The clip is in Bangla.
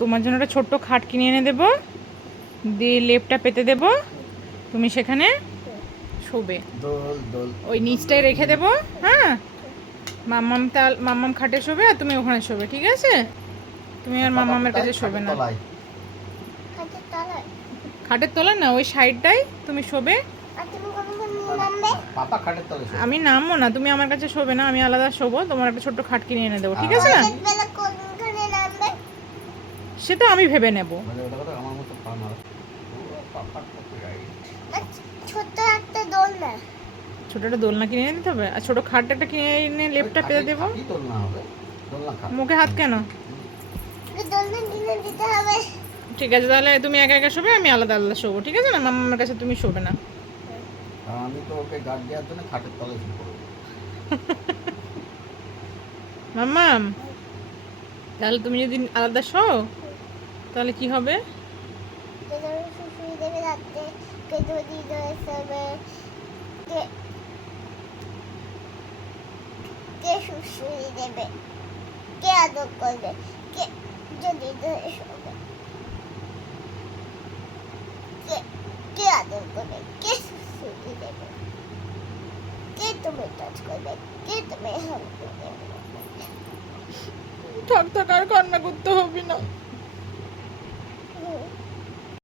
তোমার জন্য একটা ছোট্ট খাট কিনে এনে দেবো, দিয়ে লেপটা পেতে দেবো, তুমি সেখানে শোবে। ওই নিচটায় রেখে দেবো। হ্যাঁ, মাম্মাম খাটে শোবে আর তুমি ওখানে শোবে, ঠিক আছে? তুমি আর মাম্মামের কাছে শোবে না। খাটের তলায় না, ওই সাইডটাই তুমি শোবে। আমি নামবো না, তুমি আমার কাছে শোবে না, আমি আলাদা শোবো। তোমার একটা ছোট্ট খাট কিনে এনে দেবো, ঠিক আছে না? সেটা আমি ভেবে নেব। ছোট একটা দোলনা কিনে এনে দিতে হবে, আর ছোট খাট একটা কিনে এনে লেপটা পেতে দেবো। মুখে হাত কেন? ঠিক আছে, তাহলে তুমি একা একা শোবে, আমি আলাদা আলাদা শোবো, ঠিক আছে না? মাম্মার কাছে তুমি শোবে না। আমি তো ওকে গার্ড দেওয়ার জন্য খাটের তলায় শুয়ে পড়ব। মাম্মাম, তাহলে তুমি যদি আলাদা শো তাহলে কি হবে? কে শুশুরি দেবে, কে আদর করবে, কে যদি ধরে শোবে, কে আদর করবে, কে শুশুরি দেবে, কে তুমি টাচ করবে, কে তুমি হাম করবে। থাক থাক, আর কান্না করতে হবে না।